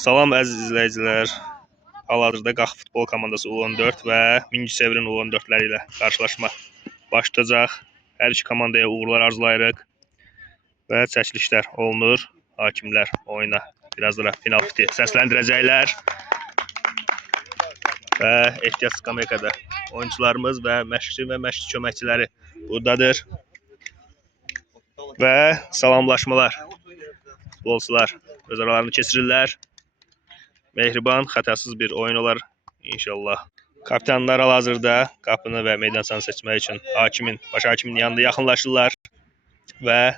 Salam əziz izləyicilər. Hal-hazırda Qax futbol komandası U14 və Mingəçevirin U14-ləri ilə qarşılaşma başlayacaq. Hər iki komandaya uğurlar arzulayırıq və çəkilişlər olunur. Hakimlər oyuna birazdan final piti səsləndirəcəklər. Və ehtiyat skameykada oyuncularımız və məşqçi və məşqçi köməkçiləri buradadır. Və salamlaşmalar. Futbolçular öz aralarını keçirirlər. Mehriban, xətasız bir oyun olar inşallah. Kapitanlar hal-hazırda qapını və meydançanı seçmək üçün baş hakimin yanında yaxınlaşırlar və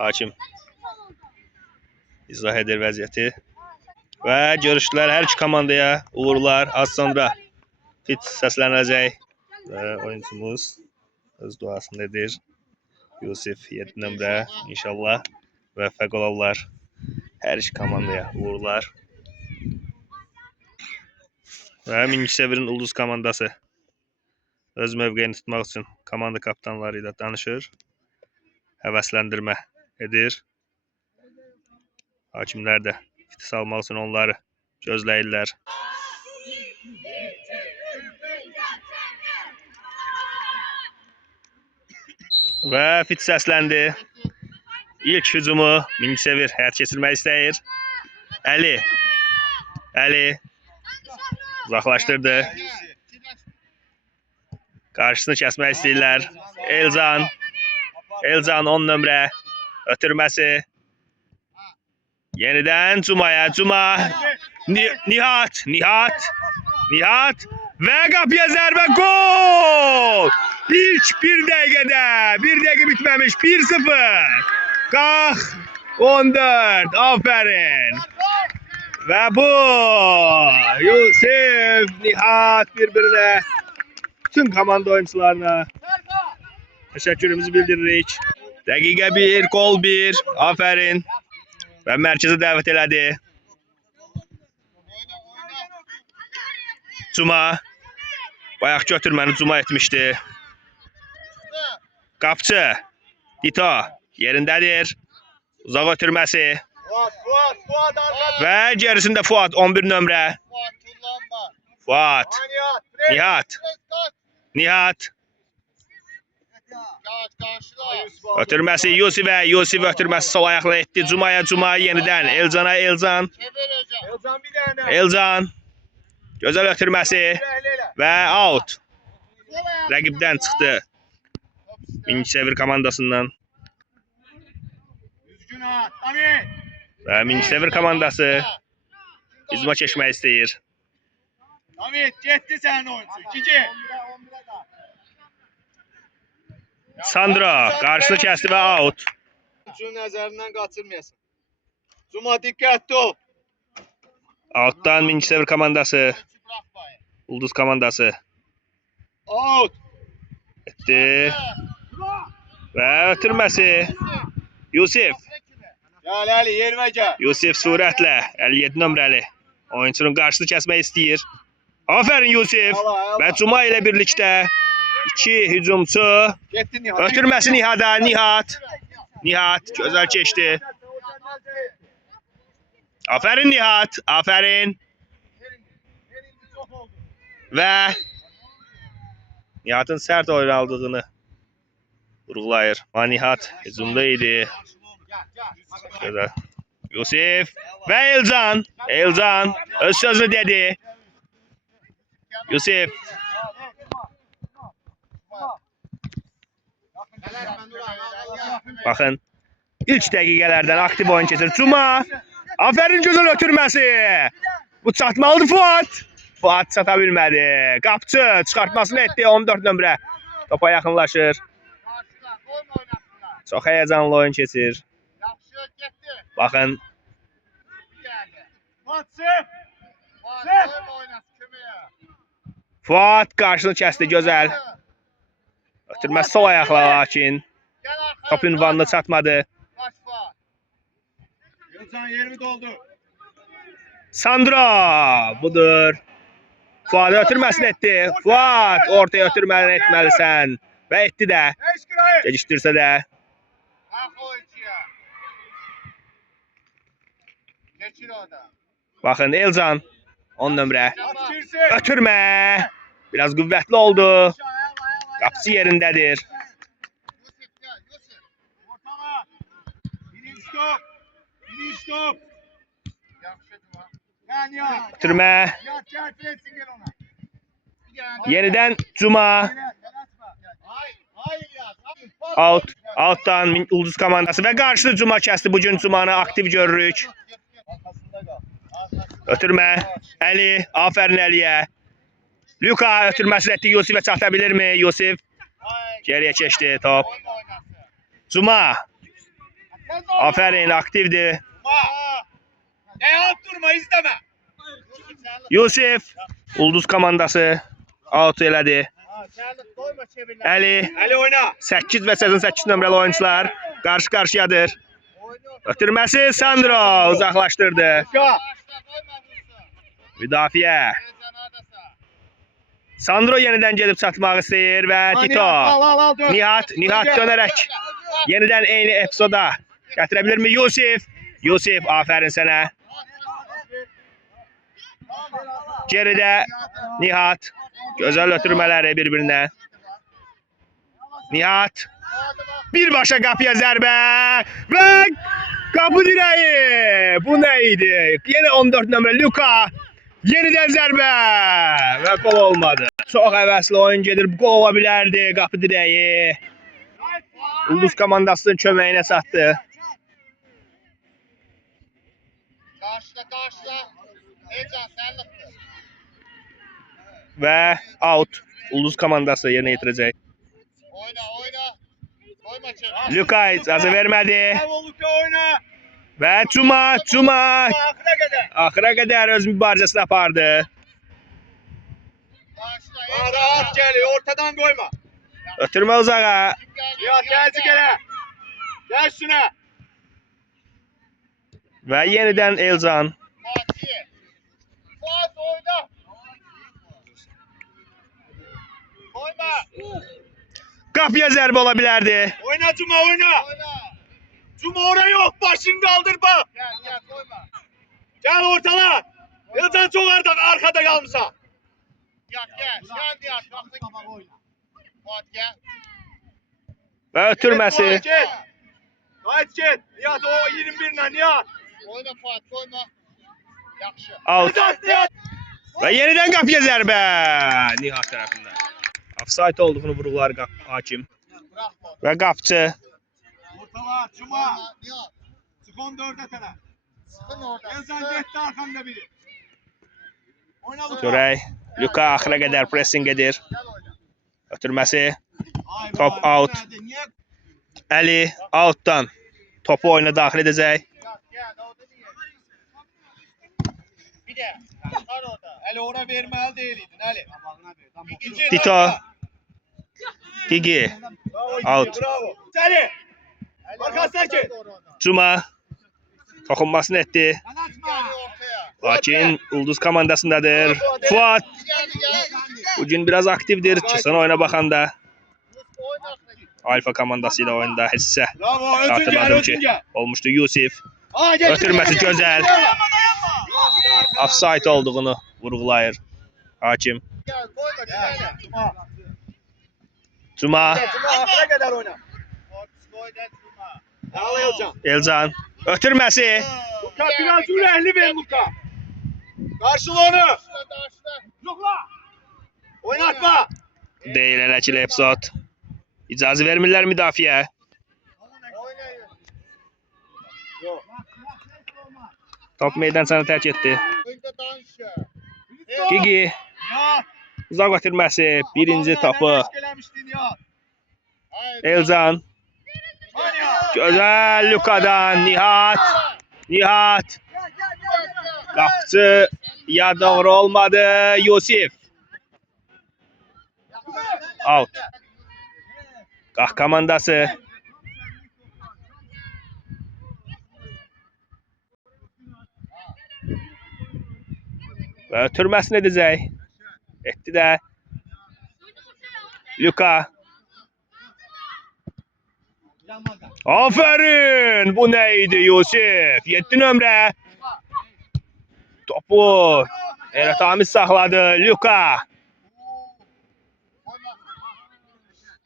hakim izah edir vəziyyəti və görüşlər hər iki komandaya uğurlar. Az sonra fit səslənəcək və oyuncumuz öz duasını edir. Yusif 7 nömrə inşallah müvəffəq olarlar. Hər iki komandaya uğurlar. Və Mingəçevirin Ulduz komandası öz mövqeyini tutmaq üçün komanda kapitanları ilə danışır. Həvəsləndirmə edir. Hakimlər də fiti salmaq üçün onları gözləyirlər. Və fit səsləndi. İlk hücumu Mingəçevir həyat keçirmək istəyir. Əli uzaqlaşdırdı. Qarşısını kəsmək istəyirlər. Elcan 10 nömrə ötürməsi. Yenidən Cuma'ya. Nihat və qapıya zərbə, gol! İlk bir dəqiqədə, bir dəqiqə bitməmiş, 1-0. Qax 14, aferin. Və bu Yusif, Nihat bir-birinə, bütün komanda oyuncularına təşəkkürümüzü bildiririk. Dəqiqə 1, gol 1, aferin. Və mərkəzə dəvət elədi. Cuma, bayaq götürməni Cuma etmişdi. Qapçı, Dito yerindədir. Uzaq ötürməsi. Və gerisində Fuat 11 nömrə. Fuat. Nihat. Ötürməsi Yusifə. Yusif ötürməsi sol ayaqla etdi. Cuma yenidən. Elcan. Gözəl ötürməsi. Və out. Rəqibdən çıxdı. Mingəçevir komandasından. Və Mingəçevir komandası hücuma keçmək istəyir. David, getdi sənin oyuncu. 2. Sandro qarşısını kəsdi və out. Oyuncunun nəzərindən qaçırmayasın. Cuma diqqətli ol. Outdan Mingəçevir komandası. Ulduz komandası. Out. Etdi. Və ötürməsi. Yusif. Gəl Əli, yerimə gəl. Yusif sürətlə 57 nömrəli oyuncunun qarşısını kəsmək istəyir. Aferin Yusif. Və Cuma ilə birlikdə 2 hücumçu. Ötürməsi Nihada. Nihat gözəl keçdi. Aferin Nihat. Aferin. Və Nihatın sərt oyun aldığını vurğulayır. Nihat hücumda idi. Gözəl. Yusif və Elcan öz sözünü dedi. Yusif. Baxın, ilk dəqiqələrdən aktiv oyun keçir. Cuma. Aferin gözəl ötürməsi. Bu çatmalıdır Fuat. Fuat çata bilmədi. Qapçı çıxartmasını etdi 14 nömrə. Topa yaxınlaşır. Çox həyəcanlı oyun keçir. Baxın. Fuat qarşını kəsdi, gözəl. Ötürməsi sol ayaqla lakin top ünvanına çatmadı. Sandro budur. Fuat ötürməsini etdi. Fuat ortaya ötürməni etməlisən. Və etdi də. Gecikdirsə də. Bakın Elcan 10 nömrə. At girsin. Ötürmə. Biraz qüvvətli oldu. Qapısı yerindədir. Ortala. Birinci top. Birinci top. Gel Nihat. Ötürmə. Nihat gel pressin gel ona. Yenidən Cuma. Hayır Nihat. Out. Outdan Ulduz komandası və qarşıda Cuma kəsdi. Bugün Cumanı aktiv görürük. Ötürmə. Əli. Afərin Əliyə. Luka ötürməsi etdi. Yusifə çata bilirmi? Yusif geriyə keçdi top. Cuma. Afərin aktivdir. Nihat durma izleme. Yusif. Ulduz komandası out elədi. Əli. Ali oyna. 8 və sezon 8 nömrəli oyuncular qarşı-qarşıyadır. Ötürməsi Sandro uzaqlaşdırdı. Ka. Müdafiə. Sandro yenidən gedib çatmaq istəyir və Tito. Al dön. Nihat dönərək yenidən eyni epizoda gətirə bilirmi Yusif? Yusif, afərin sənə. Geridə Nihat. Gözəl ötürmələri bir-birinə. Nihat. Birbaşa qapıya zərbə və qapı dirəyi. Bu nə idi? Yenə 14 nömrə Luka. Yenidən zərbə və gol olmadı. Çox həvəsli oyun gedir. Gol ola bilərdi. Qapı dirəyi. Ulduz komandasının köməyinə çatdı. Karşıla. Heyecan senliktir. Və out. Ulduz komandası yerinə yetirəcək. Oyna. Koyma çevir. Luka icazə vermədi. Bravo Luka oyna. Və Cuma. Ahıra kadar. Axıra qədər öz mübarizəsini apardı. Rahat geliyor ortadan koyma. Ötürmə uzağa. Nihat gelsin gele. Gel şuna. Və yenidən Elcan. Fuat oyna. Koyma. Qapıya zərbə ola bilərdi. Oyna Cuma oyna. Cuma oraya yok. Başını kaldır bak. Gel koyma. Gel ortala. Yıldan çok arkada kalmışsa. Gel. Gel Fuat gel. Və ötürməsi. Haydi git. Nihat o 21 ile Nihat. Oyna Fuat koyma. Yaxşı. Out. Nihat. Və yenidən qapıya zərbə. Nihat tərəfindən. Offside olduğunu vururlar hakim. Bırakma. Və qapçı. Ortala Cuma. Nihat. Çık 14'e sana. Sıkın orada. Elzan sıkın. gitti arkamda biri. Oyna Luka. Görək. Luka axıra qədər pressing edir. Gel oyna. Ötürməsi. Ay Top baba, out. nerede? Niye? Əli outdan topu oyuna daxil edəcək. Gel orada niye? Bir de. Var orada. Ali ona vermeli değildin Ali. İkinci, Tito. dakika. Digi. Bravo, ikinci, Out. Bravo. Seni. Arkasına ki. Cuma. Toxunmasını etdi. Gel ortaya. Lakin Ulduz komandasındadır. Fuat. Gel. Bugün biraz aktivdir. Çıxsın oyuna baxanda. Oyna. Alfa komandası ilə oyunda hissə Bravo. Özünce xatırladım ki özünce. olmuşdu Yusif. Aa, geç, Ötürməsi geç, geç. gözəl. Offside olduğunu vurğulayır hakim. Gel koyma. Gel, Gel. Cuma. Cuma. Cuma arkaya kadar oyna. Koyda Cuma. Al Elcan. Elcan. Ötürməsi. Luka biraz ürehli ver Luka. Karşıla onu. Şurada. Luka. Oynatma. Deyil ələkili epizod. İcazə vermirlər müdafiə. Oynayın. Top meydançanı tərk etdi. Önce danışa. Gigi. Nihat. Uzaq ötürməsi. Birinci topu. Nihat. Elcan. Hadi Nihat. Gözəl Luka'dan Nihat. Nihat. Qapçı ya doğru olmadı. Yusif. Out. Qah komandası. Və ötürməsini edəcək. Etdi də. Luka. Aferin. Bu nə idi Yusif? 7 nömrə. Topu Heyrətamiz saxladı. Luka.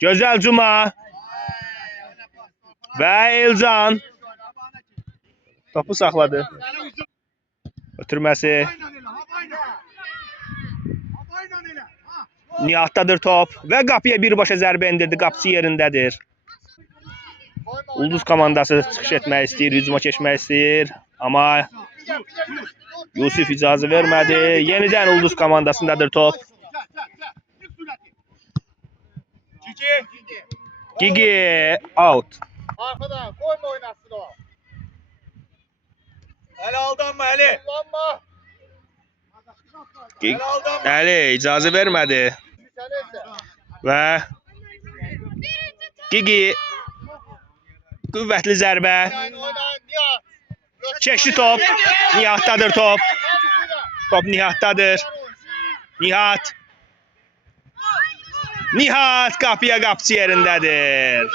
Gözəl Cuma. Və Elcan. Topu saxladı. Ötürməsi. Nihatdadır top. Və qapıya birbaşa zərbə endirdi. Qapısı yerindədir. Ulduz komandası çıxış etmək istəyir. Hücuma keçmək istəyir. Amma Yusif icazə vermədi. Yenidən Ulduz komandasındadır top. Gigi out. Arkadan koyma oynasın o. Əli aldanma Əli. Kullanma. Əli icazə vermədi. Sen ise. Və Gigi qüvvətli zərbə. Oynayın Nihat. Keçdi top. Nihatdadır top. Top Nihatdadır. Nihat. Nihat qapıya qapısı yerindədir.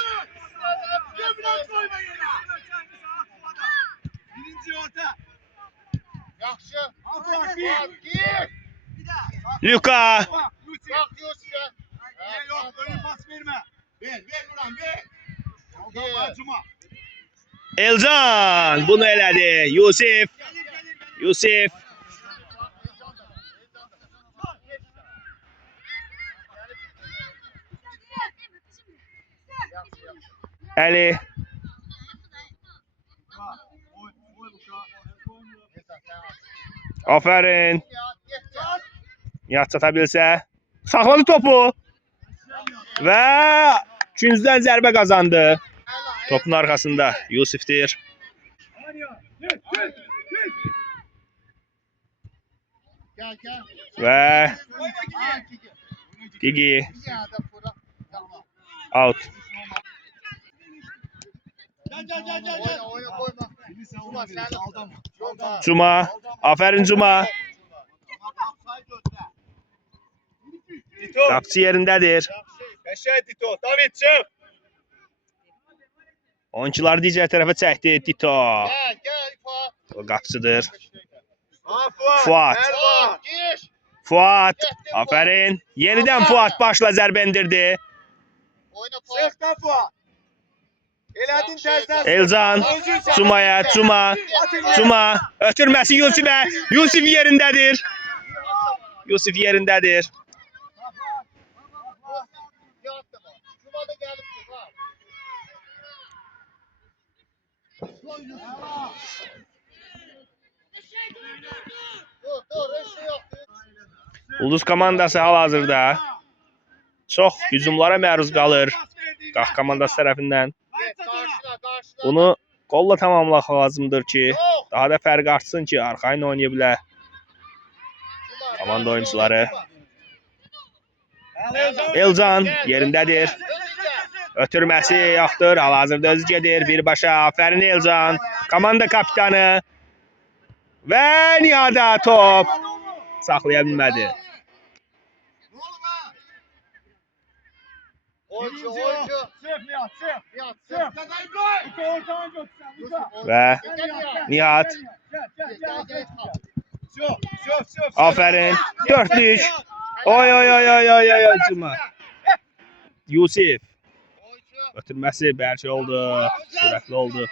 Birinci orta. Yaxşı. Aferin. Bak gir. Luka. Bak Yusuf. Bak Yusuf. Yok öyle pas verme. Ver Nurhan ver. Aldanma Cuma. Elcan bunu elədi. Yusif. Yusif. Əli. Aferin. Nihat çata bilsə. Saxladı topu. Və ikinciden zərbə qazandı. Topun arxasında Yusif'tir. Gel gel. Və Ha Gigi. Gigi Bir yana da bura. Tamam. out. Gel. Oyna oyna koyma. Cuma sen Aldama. Cuma. Cuma. Aferin Cuma. Tito. Qapısı yerindədir. Peşe Tito. David çık. Oyuncular digər tərəfə çəkdi. Tito. Gel gel İfa. O qapısıdır. Fuat. Fuat. Bak gir. Fuat. Aferin. Yenidən Fuat başla zərbə endirdi. Oyna Fuat. Çık da Fuat. Elədin təzdən. Elcan. Cuma'ya. Cuma. Cuma. Ötürməsi Yusif'e. Yusif yerindədir. Yusif yerindədir. Nihat da var. Cuma da gelip bak. Dur eşi yok. Ulduz komandası hal-hazırda çox hücumlara məruz qalır. Qax komandası tərəfindən. Git karşıla. Bunu qolla tamamlamaq lazımdır ki, Yok. daha da fərq artsın ki, arxayın oynaya bilər Cuma. komanda oyuncuları. Elcan yerindədir. Ötürməsi yoxdur. Hal-hazırda özü gedir. Birbaşa. Aferin Elcan. Komanda kapitanı. Və Nihada top. Saxlaya bilmədi. Oyuncu. Çık Nihat çık. Nihat Çık. İki ortadan götürsen. Və Nihat. Şöf. Aferin. Dörtlük. Oy. Cuma. Yusif. Ötürməsi bərçə oldu. Sürətli oldu.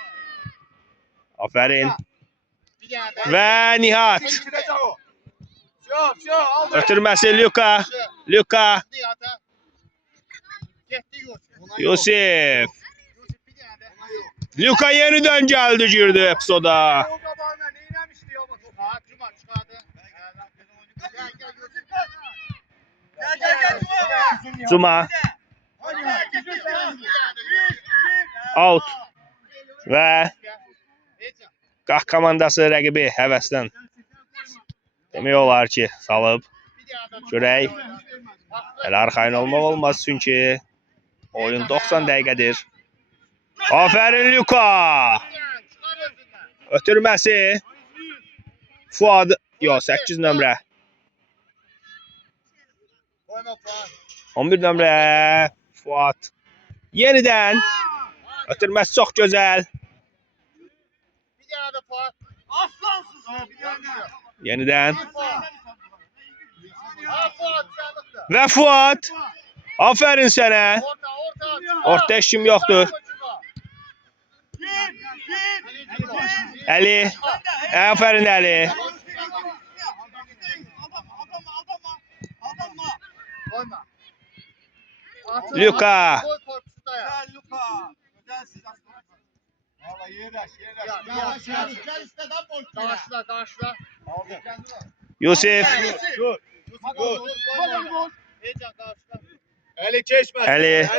Aferin. Və Nihat. Şöf. Aldı. Ötürməsi Luka. Luka. Nihat'a. Gitti Yusuf. Yusif. Yusuf bir yana da. Luka yeniden geldi girdi episoda. Orada bana neylemişti ya bak. Ha Cuma çıkardı. Gel Yusuf. Gel. Cuma out. Və Qax komandası rəqibi həvəsdən demək olar ki, salıb. Görək. Hələ arxayın olmaq olmaz çünki oyun 90 dəqiqədir. Aferin Luka. Ötürməsi Fuad. Yox, 8 nömrə. Koyma Fuat. 11 nömrə Fuad. Yenidən ötürməsi çox gözəl. Bir yana da Fuat. Aslansın. Bir yana. Yenidən. Ha Fuat Canık'ta. Və Fuat. Aferin sənə. Orta. Orta heç kim yoxdur. Əli. Aferin Əli. Koyma. Luka. Koy korpusuna ya. Karşıla. Yusif. Ali geçmez. Ali.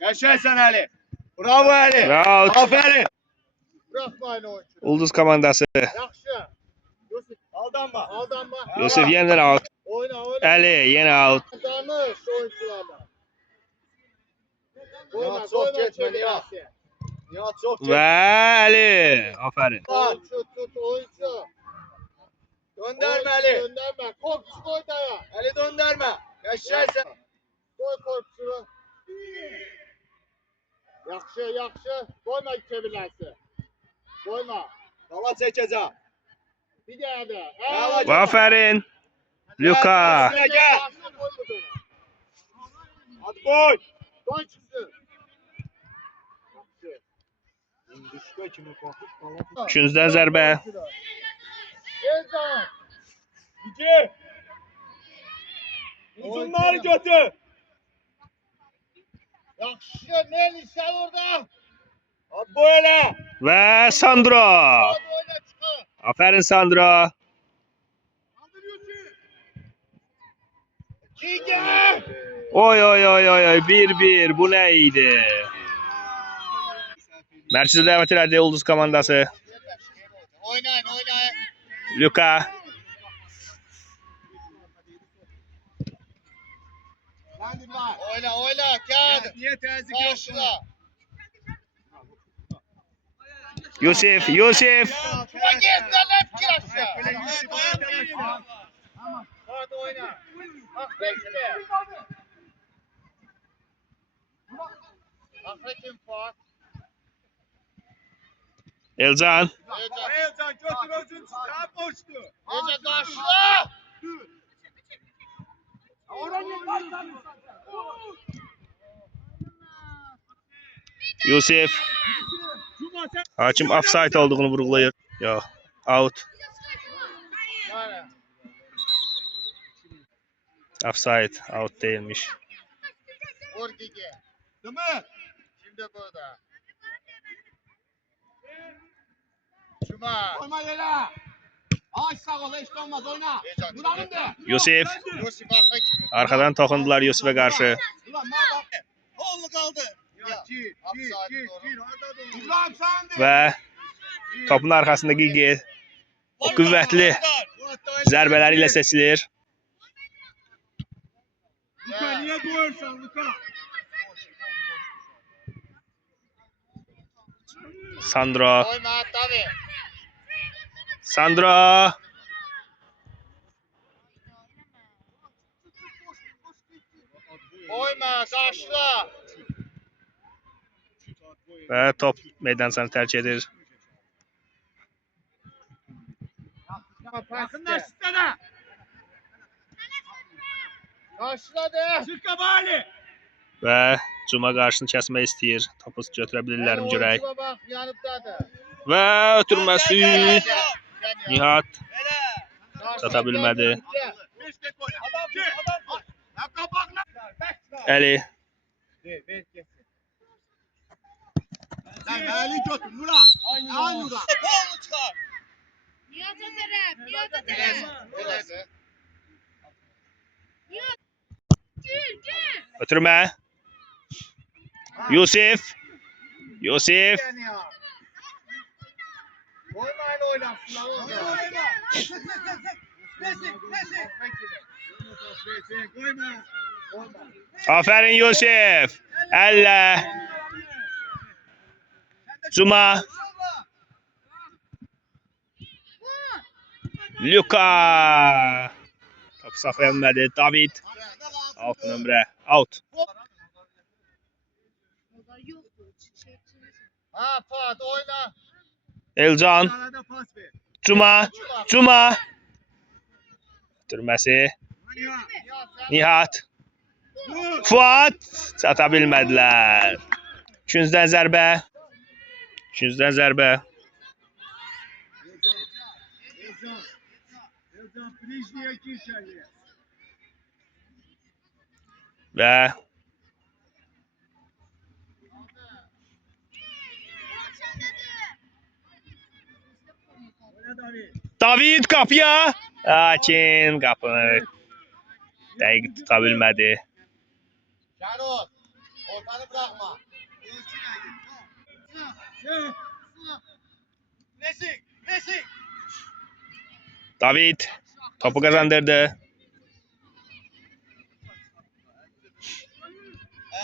Yaşaysan Ali. Bravo Ali. Rahat. Aferin. Bırakma aynı oyuncu. Ulduz komandası. Yaxşı. Yusuf aldanma. Yusif yenidən out. Oyna. Əli yenə out. Danış oyuncularla. Koyma geçme Nihat. Nihat çok Və Əli. Aferin. Tut oyuncu. Gönderme Ali. Gönderme. Korpus koy daya. Ali gönderme. Yaşaysan. Koy korpusunu. Yaxşı. Koyma çevirlerse. Koyma. Dala çekeceğim. Bir daha da. Aferin. Luka. Gel. Hadi koy. Koy çıksın. Üçüncüdən zərbə. Gezan. Gücü. Uzunları götür. Yaxşı. Neli sen orada. Hadi böyle. Və Sandro. Hadi oyna çıkın. Aferin Sandro. Gige. Oy. 1-1. Bu nə idi? Mərkəzə dəvət elədi Ulduz komandası. Oynayın. Luka. Oyna. Gel. Niye terzi karşıla. Yusif. Şuna gezden hep kirası. Hadi oyna. Ahmet'le. Ahmet'in Fuat. Elcan. Elcan götür özün daha boştu. Elcan karşıla. Yusif. Hakim offside olduğunu vurğulayır. Yox. Out. Offside. Out değilmiş. Vur Gige. Değil mi? Şimdi burada. Cuma. Koyma yere. Ay sağ ol hiç olmaz oyna. Duralım de. Yusif. Yusuf Ahmet kimi? Arkadan toxundular Yusif'e qarşı. Ulan ne bak. Oğlu kaldı. Ya, gir. İbrahim sen de. Və topun arxasında Gigi. O qüvvətli zərbələri ilə seçilir. Luka niye koyursan Luka? Sandro. Koyma tabii. Sandro. Koyma karşıla. Və top meydançanı tərk edir. Yakınlaşsana. Karşıla de. Çık kabali. Və Cuma qarşını kəsmək istəyir. Topu götürə bilirlərmi görək. Bak yanıptadır. Və ötürməsi Nihat çata bilmədi. Əli. Sen Ali götür Murat. Al Murat. Nihat'a taraf. Öyleyse. Ötürmə. Yusif. Koymayla oynasın lan oğlum. Koyma. Aferin Yusif. Əllə. Cuma. Luka. Top saxlaya bilmədi. David. Alt nömrə. Out. Ha Fuat oyna. Elcan. Arada pas ver. Cuma. Cuma. Ötürməsi. Nihat. Fuat. Çata bilmədilər. İkinciden zərbə. İkinciden zərbə. Və David qapıya. Lakin qapını dəqiq tuta bilmədi. Şenol. Ortanı bırakma. Messi. David topu kazandırdı.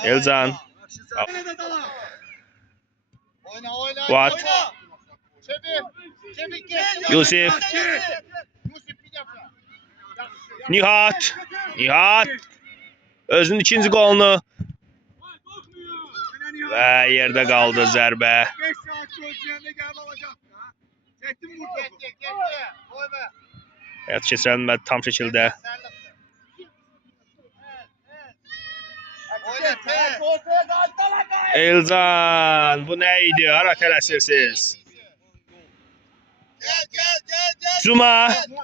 Elzan. Oyna. Fuat. Çevik geç. Yusuf. Yusuf bir defa. Nihat. Nihat. Özünün ikinci golunu. Və yerdə qaldı zərbə. 5 saat gözləyəndə gəlib alacaq. Çəkdim vurdu. Getdi. Koyma. Həyat keçirilmədi tam şəkildə. Oyna. Elzan. Bu nə idi? Hara tələsirsiniz? Gel. Cuma.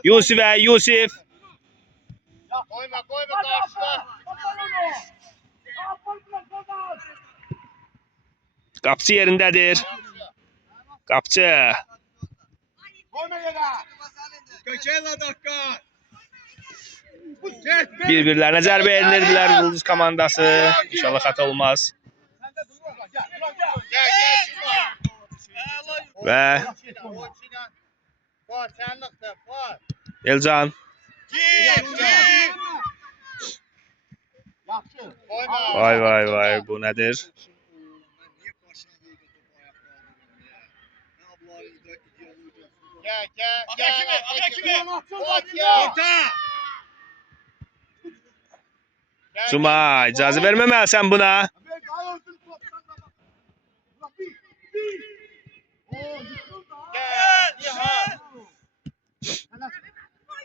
Yusufə. Yusuf. Koyma karşıla. Qapçı yerindədir. Qapçı. Koyma yere. Köçela dakika. Bir-birlərinə zərbə enirdilər Ulduz komandası. İnşallah xəta olmaz. Və Fuat senlikte Fuat. Elcan. Koyma. Vay. Bu nədir? Gel. Fuat ya. Cuma. İcazə verməməlisən buna. Gel. Nihat.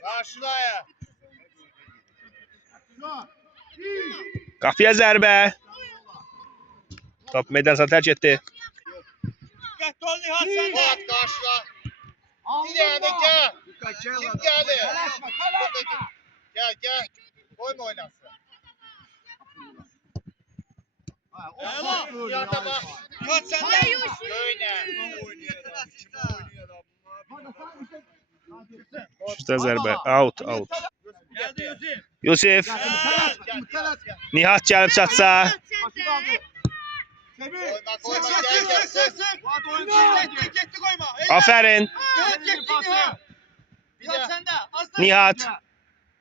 Karşılaya. Qapıya zərbə. Top meydansa tərk etdi. Fuat karşıla. Bir tane gel. Kim geldi? Gel. Koyma oynasın. Nihat'a bak. Nihat sen de. Oyna. Üstə zərbə. Out. Geldi Yusuf. Yusuf. Nihat gəlib çatsa. Koyma gel. Fuat oyuncu. Getdi koyma. Aferin. Nihat.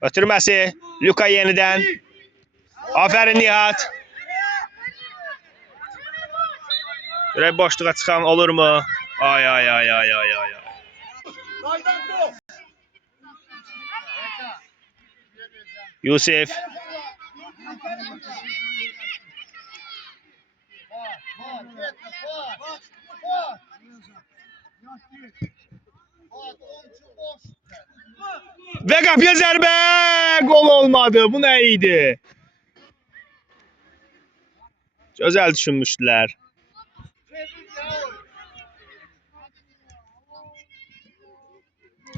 Ötürməsi. Luka yenidən. Aferin Nihat. Görək boşluğa çıxan olurmu? Ay. Yusuf. Və qapıya zərbə. Gol olmadı. Bu nə idi? Gözəl düşünmüşdülər.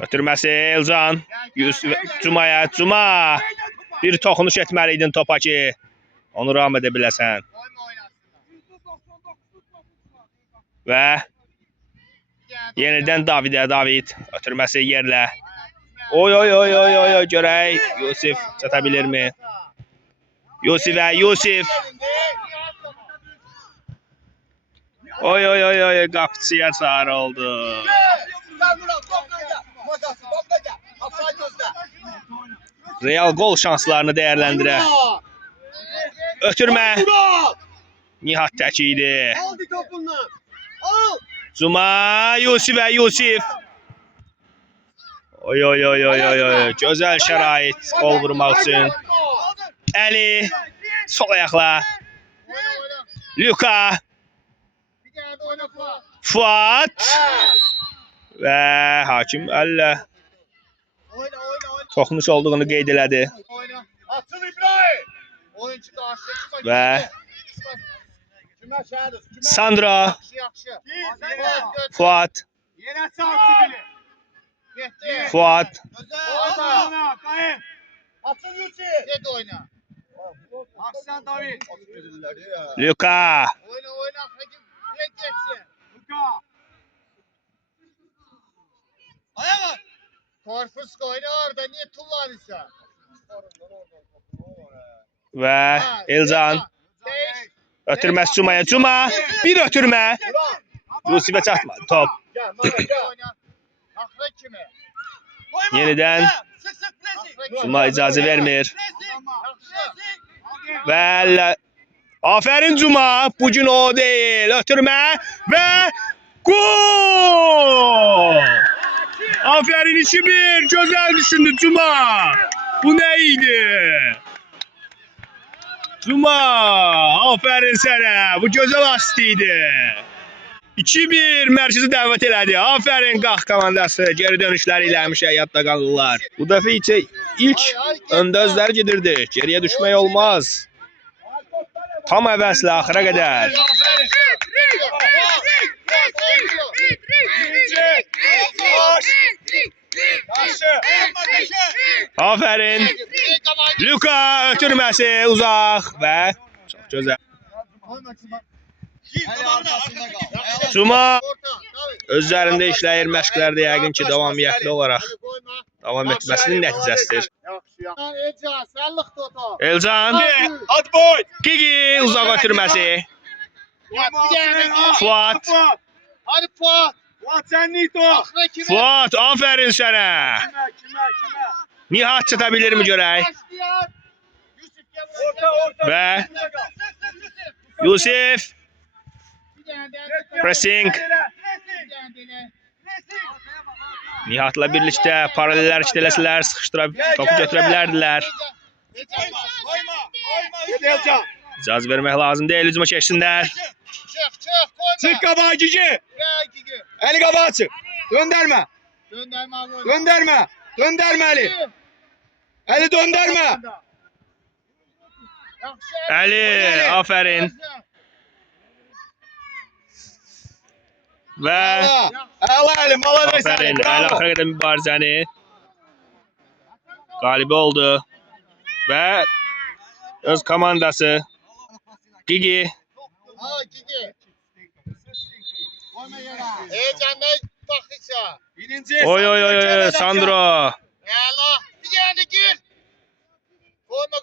Ötürməsi Elcan. Cumaya. Cuma. Bir toxunuş etməliydin topa ki. Onu ram edə biləsən. Və yenidən David. Ötürməsi yerlə. Oy. Görək. Yusuf çata bilirmi? Yusuf. Oy. Qapçıya çağrı oldu. Real gol şanslarını dəyərləndirə. Ötürmə. Nihat tək idi. Aldı topundan. Al. Cuma. Yusuf. Oy. Gözəl şərait gol vurmaq üçün. Əli. Sol ayaqla. Luka. Bir tane de oyna Fuat. Fuat. Və hakim əllə Oyna oyna. toxunuş olduğunu qeyd elədi. Oyna. Atıl İbrahim. Oyuncu karşı. Və Kimə şəhədiz? Sandra, Yaxşı yaxşı. Fuat, Yenə sağ çibili. Getdi. Fuat, Oyna. Qayın. Atıl Yusuf. Get oyna. Aksan David. Luka, Oyna oyna. Hakim. Get geçsin. Luka. Ayağa. Korfus oyna orada. Niye tullanırsa? və Elzan. Beş. Ötürməz Cuma'ya. Cuma, bir ötürmə. Ulan. Yusif'e çatmadı top. Gel Mahmut'a oyna. Akra kimi? Yenidən Sık sık presi. Cuma icazə vermir. Yaxşı. Və əllə. Aferin Cuma. Bugün o değil. Ötürmə və gol! Aferin 2-1. Gözəl düşündü Cuma. Bu nə idi? Cuma, aferin sənə. Bu gözəl asist idi. 2-1 mərkəzi dəvət elədi. Aferin Qax komandası. Geri dönüşləri ilə həmişə yadda qalırlar. Bu dəfə isə ilk öndə özləri gedirdi. Geriyə düşmək olmaz. Tam həvəslə axıra qədər. Aferin. Luka ötürməsi uzaq və çox gözəl. Cuma özlərində işləyir məşqlərdə yəqin ki davamiyyətli olaraq davam etməsinin nəticəsidir. Elcan, sənlik total. Elcan, At boy. Gigi uzaq ötürməsi. Fuat, Hadi Fuat. Fuat senlik o. Akra kimi? Fuat, aferin sənə. Kime? Nihat çata bilirmi görək? Yusuf gel. Orta. Və Yusif, pressing. Nihatla birlikdə paralellər işləsələr sıxışdırıb topu götürə bilərdilər. Elcan. İcazə vermək lazım deyil, hücuma keçsinlər. Çık koyma. Çık kabağa Cici. Gel Gigi. Eli kabağa çık. Dönderme. Gönderme abi. Dönderme. Dönderme eli. Eli dönderme. Əli, aferin. Və Ela eli. Malades aferin, eli. Əli Bravo. axıra qədər mübarizəni qalibi oldu. Və öz komandası Gigi Ha Gigi. Koyma yere. Heyecanla bakışa. Birinci. Oy oy oy oy Sandro. Ela. Bir yerde gir. Koyma.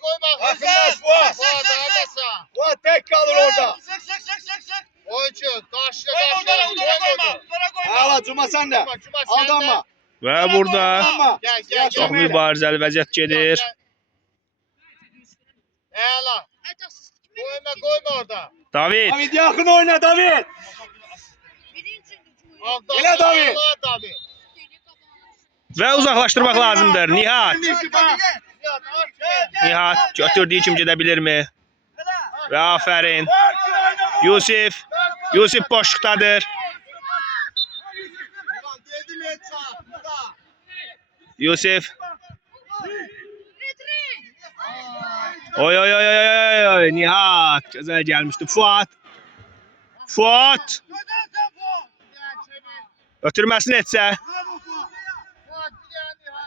Arkadaş, Fuat. Fuat adasa. Fuat tek kalır orada. Oyuncu karşı. Ela Cuma sen de. Aldanma. Və burada Aldanma. Gel. çox mübarizəli vəziyyət gedir. Ela. Koyma orada. David, David yakın oyna David. Ele David. David. və uzaqlaşdırmaq lazımdır. Nihat götürdüyü kim gedə bilirmi? Və aferin. Yusif boşluqdadır. Yusif. Oy oy oy oy oy. Nihat gözəl gəlmişdi. Fuat. Ötürməsini etsə.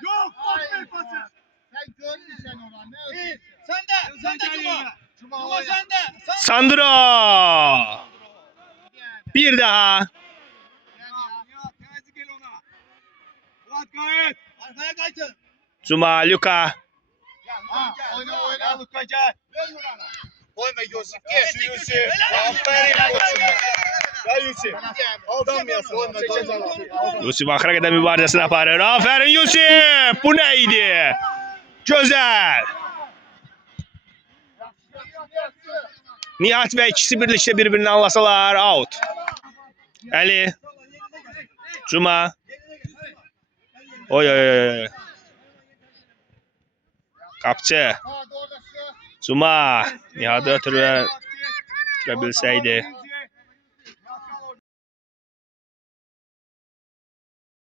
Yok. Sen görmüşsen ona. Ne Sen de Cuma. Cuma sende. Sandro. Bir daha. Fuat gayet. Arkaya kaçın. Cuma, Luka. Oyna. Luka gel. Koyma Yusuf. Yusuf. Aferin koçum. Gel Yusuf. Aldanmayasın. Yusif axıra qədər mübarizəsini aparır. Aferin Yusif. Bu nə idi? Gözəl. Nihat və ikisi birlikdə bir-birini anlasalar out. Əli. Cuma. Oy oy oy. Qapçı. Cuma. Nihatı ötürə bilsəydi.